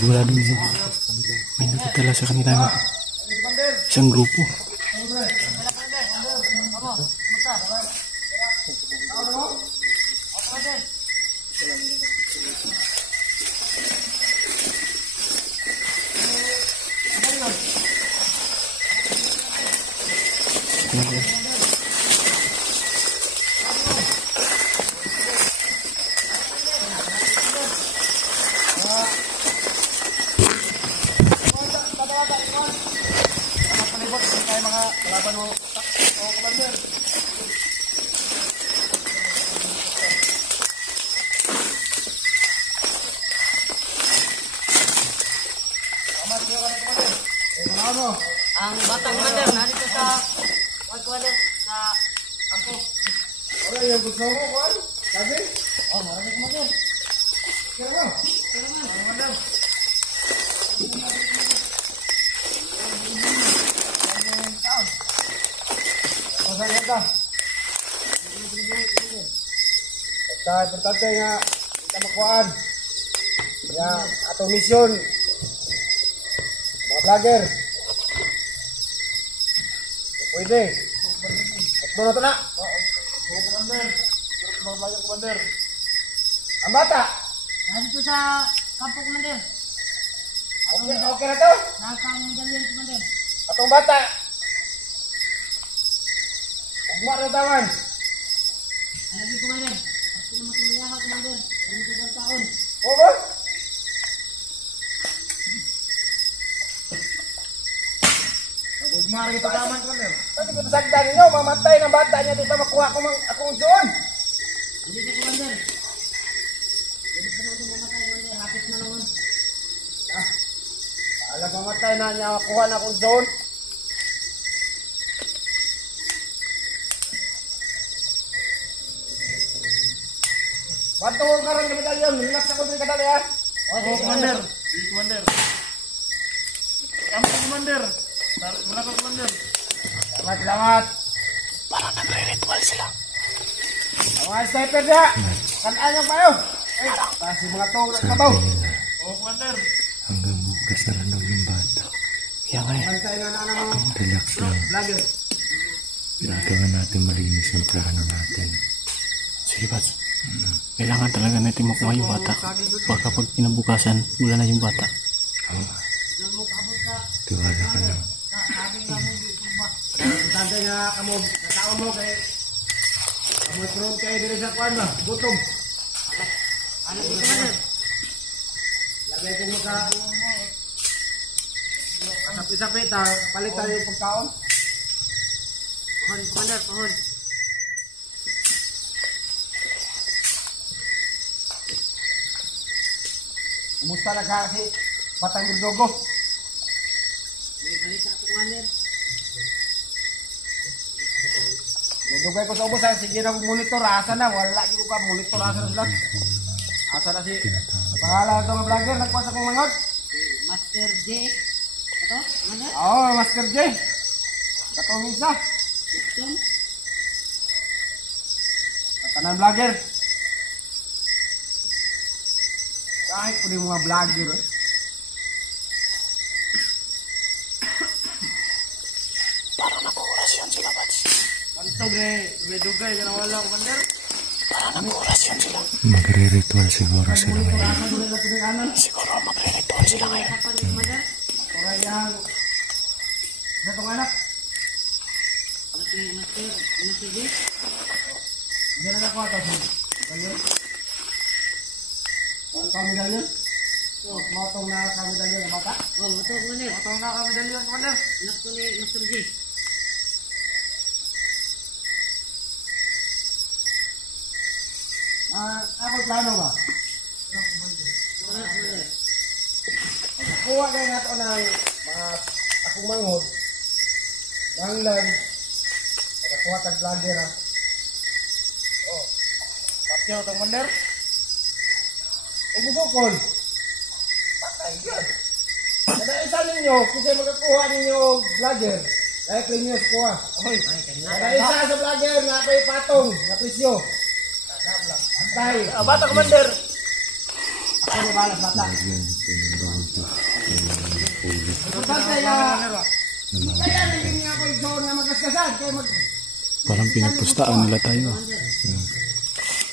Sigurado nyo. May nakitala sa kanila. Isang grupo. Ang batang commander narito sa commander sa kampo. Wala yung gusto mo, Juan? Sabi? Oh, marami commander. Kaya mo? Commander. Pasaya ka. Basta importante nga kita makuhaan. Kaya atong misyon mga vlogger. Pwede. Ito na ito na. Commander. Commander. Ang bata. Narito sa kampo commander. Okay na to? Nakakanggalyan commander. Atong bata. Ugma na taman. Lagi commander. Pasti naman tumayaha commander. Hindi ko ng taon. Oo. Ugma rin ito taman commander. Pati ko sagdan ninyo, mamatay ng bata niya dito makuha ko akong doon. Hindi ko commander. Hindi ko naman mamatay commander. Hapit na naman. Alam mamatay na niya makuha na akong doon. Bato ko karon ka medalyon, relax ako diri kadali ha. Oh, commander. Commander. Kampo commander. Mula ko commander. Salamat. Parang nagre-ritual sila. Ang mga sniper niya. Kanaan yung payo. Kasi mga tong nagkabaw. Sabi nila, Oh, commander. hanggang bukas na lang daw yung bata. Kaya nga Bantay nga na mga relax lang. vlogger. Kailangan natin malinis yung plano natin. Sige, Bats. Kailangan talaga natin makuha yung bata. Baka pag kinabukasan, wala na yung bata. Tiwala ka lang. Importante nga kamo, katao mo kay kamo prone kay diri sa kwan ba? Gutom. Ano ko commander? Lagay ko mo sa sapi-sapi ta, palit tayo yung pagkaon. Pohon commander, pohon. Kumusta na kasi Batang Gordogo? May balita ako commander. Dugay ko sa ubos ha, sige na monitor, asa na, wala yung ka, monitor asa na sila. Asa na si, pangalan ito ng vlogger, nagkuha sa kong mangod. Master J. Ito, commander. Oo, Master J. Katong isa, Ito. katanan vlogger. Kahit po yung mga vlogger eh. Parang nag-orasyon sila, Bats. Kantog eh, dugay, ka na wala, commander. Parang nag-orasyon sila. Magre-ritual siguro sila ngayon. Siguro magre-ritual sila ngayon. Kapan ni commander? Para yan. Sa itong anak, Master J. diyan na nakuha ito. Medalyon. Ang kamedalyon? Matong na kamedalyon na bata? Oh, ito commander. Matong na kamedalyon, commander. Anak ko ni Master J. Ako plano ba? Wala commander. Kuha kayo nga ito ng mga akong manghod. Langlan. Nakakuha tag vlogger ha. Oh. Patyo itong commander. Ubusokon. Patay yun. Kada isa ninyo, kasi magkakuha ninyo vlogger. Dahil premium kuha. Kada isa sa vlogger na kayo patong na presyo. Patay. Bata commander. Ako na balas bata. Lagyan ito ng bawang Kaya naging ako yung zone na magaskasan. Kaya Parang pinagpustaan nila tayo.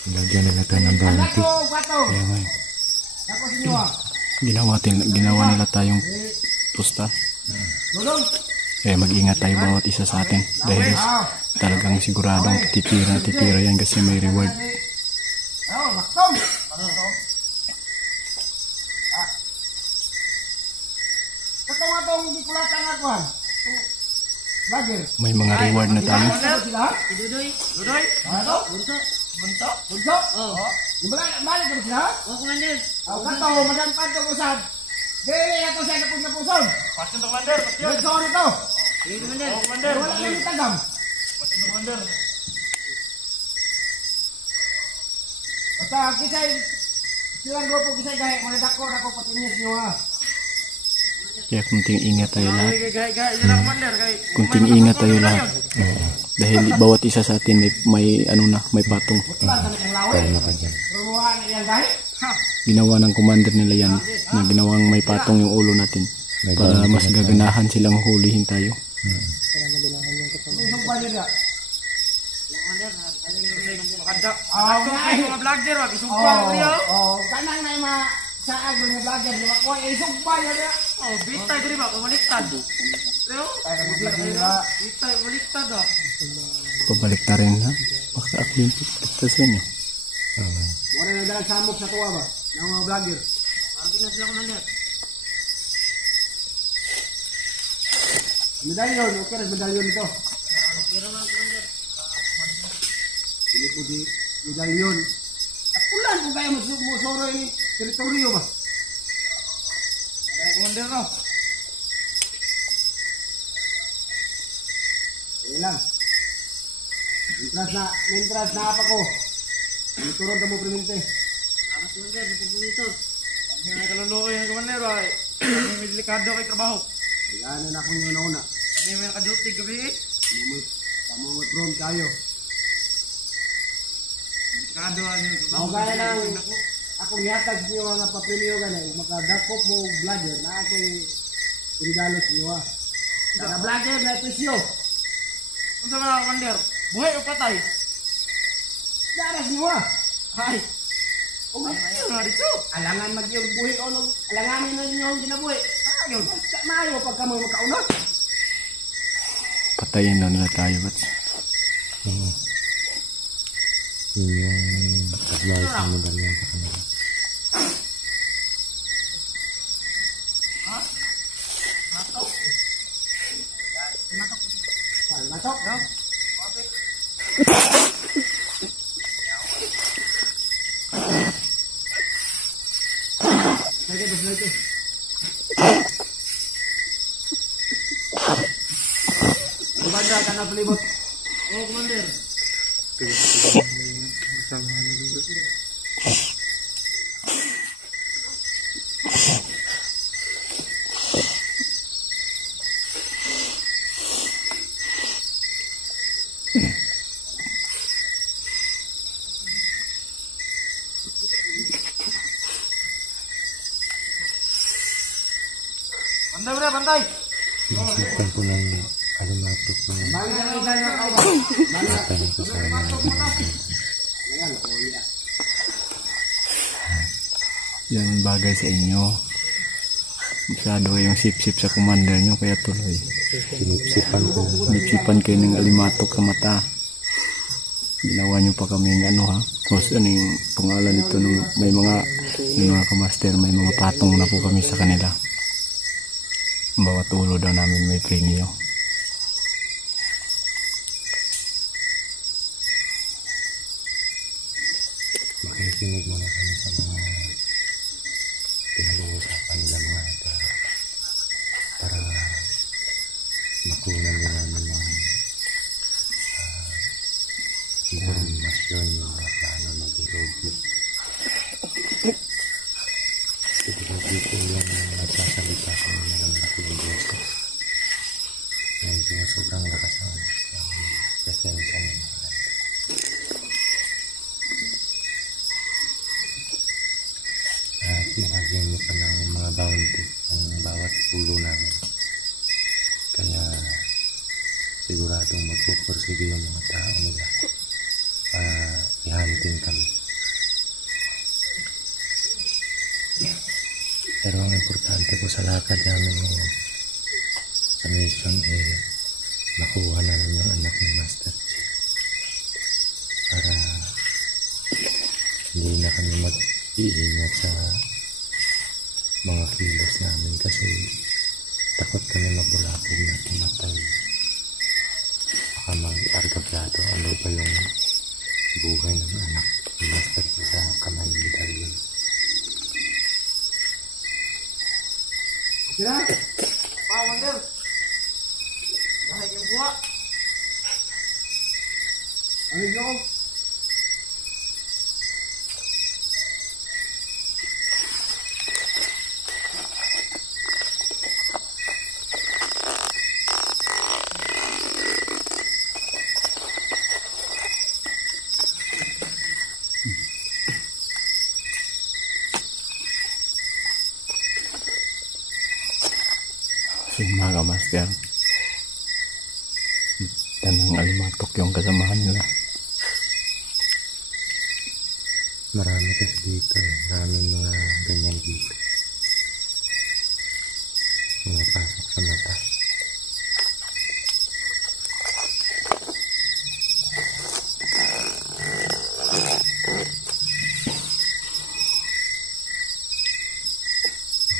Lagyan nila tayo ng bounty. Kaya nga eh. Ako sa inyo ah. Ginawa nila tayong pusta. Dulong. Kaya mag-ingat tayo bawat isa sa atin. Dahil talagang siguradong titira yan kasi may reward. Oh, maksom. Katawa tong dikulatan ako ah. Vlogger. May mga reward na tayo. Dudoy. Ano? Bunso. Bunso? Oo. Di ba balik ka sila? Oo, Commander. Aw kato, madampan to usad. Dili ato sa kapag na puson. Pasyon to, Commander. Pasyon. Bunso na to. Sige, Commander. Commander. Wala na ni tagam. Pasyon to, Commander. Basta kisay silang grupo kisay gahe mo dako nako patinis niyo ha. Kaya kunting ingat tayo lahat. Gaya, yun lang, Commander. Kunting ingat tayo lahat. Dahil bawat isa sa atin may patong. Basta na kang lawan. Ruwa na yang gahe. Ginawa ng commander nila yan na ginawang may patong yung ulo natin para mas gaganahan silang hulihin tayo. Isog ba niya? Aw, mga vlogger, wag isumpah ko niyo. Oh, kanang na ma sa agol nga vlogger di ba ko isog ba niya? Oh, bitay ko rin ba, kumaliktad. Pero, bitay, kumaliktad ah. Pabalik na rin ha. Baka ako yung pagkakta sa inyo. Wala na dalang samok sa tuwa ba? Ng mga vlogger. Parang na sila, Commander. Medalyon, okay rin medalyon ito. Pero mga Commander. Hindi po di medalyon. Tapulan kung kaya musuro yung teritoryo ba? Gaya, Commander, no? Ayan lang. Mintras na apa ko. Turun ka mo primente. Amas, Commander. Dito. Kami may kaluluoy ng Commander, ay. Kami may delikado kay trabaho. Ayan na akong yun una. Kami may nakaduty gabi. Kamumot room tayo. Delikado ang yung trabaho. Ako kaya lang akong yatag niyo nga papremyo ganay. Makadakop mo vlogger na ako'y regalo sa iyo ha. Kada vlogger na presyo. Kung sa mga Commander, buhay o patay? Daras niyo ha. Ay, Ay, ayun nga dito. alangan mag-iyong buhi o alanganin na ninyo ang ginabuhi. Ayun. Basta maayo pagka mo makaunot. Patayin na nila tayo. Ba't? Yun yung advice ng medalyon sa kanila. Matok. Ang banda ka na palibot. Oo, Commander. Bantay, bro, bantay. Isipan po ng alimatok ng Bali na isa niya ka ba? tanong ko sa mga Ayan, o iya. Yan bagay sa inyo. Masyado yung sip-sip sa commander nyo kaya tuloy. sinipsipan ko. Nipsipan kayo ng alimatok sa mata. Ginawa nyo pa kami ng ano ha. Tapos ano yung pangalan nito nung may mga kamaster, may mga patong na po kami sa kanila. Bawat ulo daw namin may premyo. Makikinig muna kami sa mga pinag-uusapan nila mga ito para makunan din namin ng informasyon yung mga plano na Dirogi. Si Dirogi po yung nagsasalita sa mga ng malaking beses. Medyo sobrang lakas ng presensya ng mga ito. At nilagyan niyo pa ng mga bounty ng bawat ulo namin. siguradong magpupursige yung mga tao nila para ihantin kami. Pero ang importante po sa lakad namin ngayon sa mission makuha namin yung anak ni Master G para hindi na kami mag-iingat sa mga kilos namin kasi takot kami mabulabog na tumatay. Baka mag-argabyado ano ba yung buhay ng anak ni Master G sa kamay ni Daryl. Okay na? Wonder. Bahay kang kuha. Ano yun? So yung mga kamaster, tanang alimatok yung kasamahan nila. Marami kasi dito maraming mga ganyan dito. Mga pasok sa mata.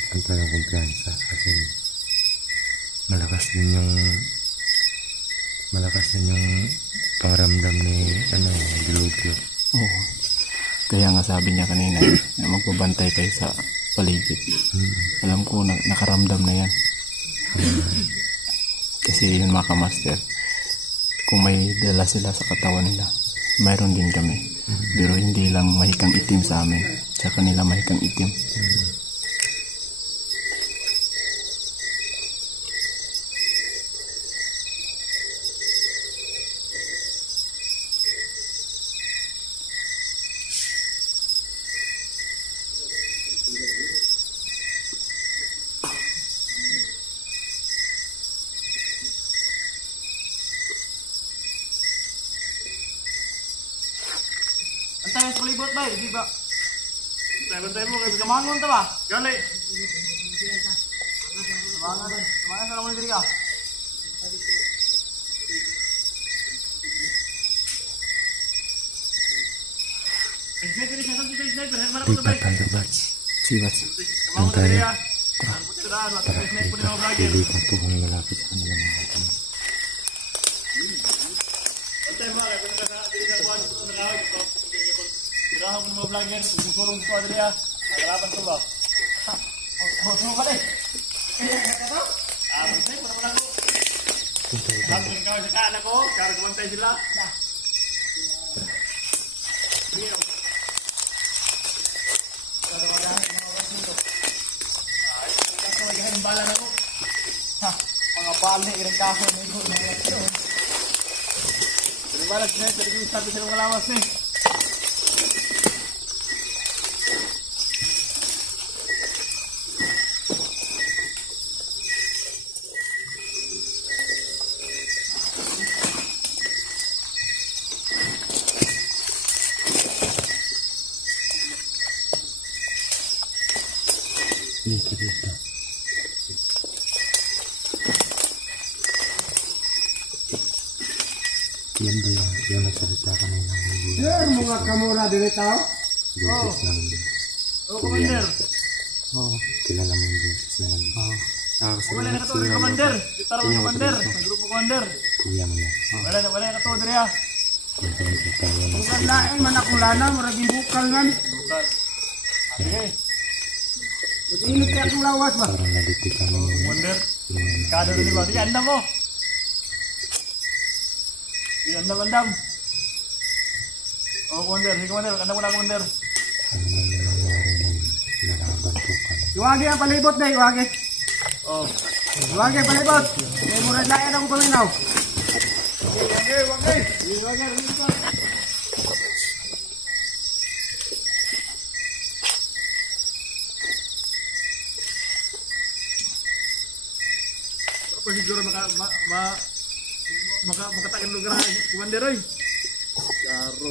Ang talagang kumpiyansa kasi malakas din yung paramdam ni Dilugyo. Oo. Kaya nga sabi niya kanina na magbabantay kayo sa paligid. Alam ko nakaramdam na yan. Kasi yun mga kamaster, kung may dala sila sa katawan nila, mayroon din kami. Pero hindi lang mahikang itim sa amin, sa kanila mahikang itim. Antay sa palibot ba? Di ba? Bantay mo kay gamangon ta ba? Gali. Semangat sa naman diri ka. Lipat tayo bats. Sibat. Doon tayo. Tara, lipat po kung malapit sa kanila mga bata. Kailangan mo mga vlogger, susurong ko adri ah. Nagalaban ko ba? Ano ka deh? Ano sih? Pura-pura ko. Hanggang kau sa kaan ako, kaya kumantay sila. Mga bali, ilang kahon na ito. Ilang balas na, sabi sa mga lawas eh. Dito, dito. Yan ba yung nagsalita kanina ng Yan, mga kamura din ito. boses ng Oh, Commander. Oo. kilala mo yung boses na yan. Oo. Wala na katuwa ng Commander. Tara mo Commander. Grupo Commander. Kuya mo yan. Wala na katuwa diri ah. Kung saan sa tayo ng Bukan lain, manakulana, maraging bukal man. Sige. Mag-init ka itong lawas ba? parang nalitikan mo yung Commander. Kado rin ba? Sige, andam mo. Sige, andam. Oh, Commander. Sige, Commander. Andam mo na, Commander. ano man yung nangyari ng nalaban po ka na. Iwagi ang palibot na, iwagi. Oh. Iwagi ang palibot. May murad lain akong paminaw. Siguro makatakan lugar Commander oy. Jaro.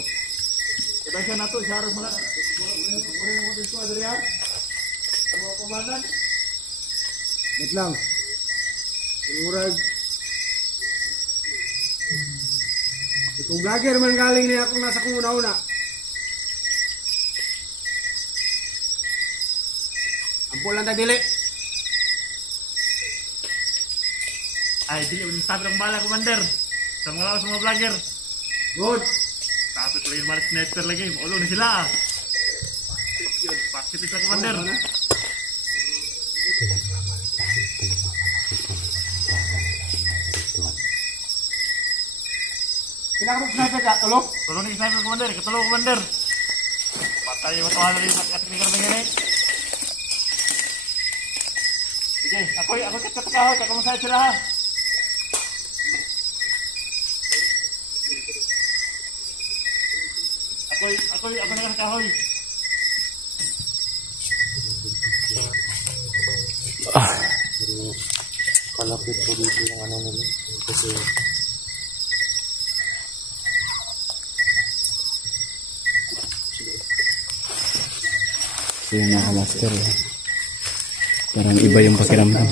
Kita siya nato jaro mga dito Adrian. Mga komandan. Wait lang. Murag. Itong vlogger man galing niya akong nasa kung una-una. Ampo lang tagdili. Ay, dili mo sabi ng bala Commander. Sa mga lawas mga vlogger. Good. Tapos lagi yung mga sniper lagi. Maulo na sila. Pakipit sa Commander. Kinakabog sniper ka, tulog? Tulong ni sniper Commander. Katulong Commander. Patay yung matawa na rin sa katikar na gini. Sige, ako katakahoy. Kakamusahin sila ha. Ako na kahoy. Pero palapit po dito yung ano nila. Kasi So yun mga master, parang iba yung pakiramdam.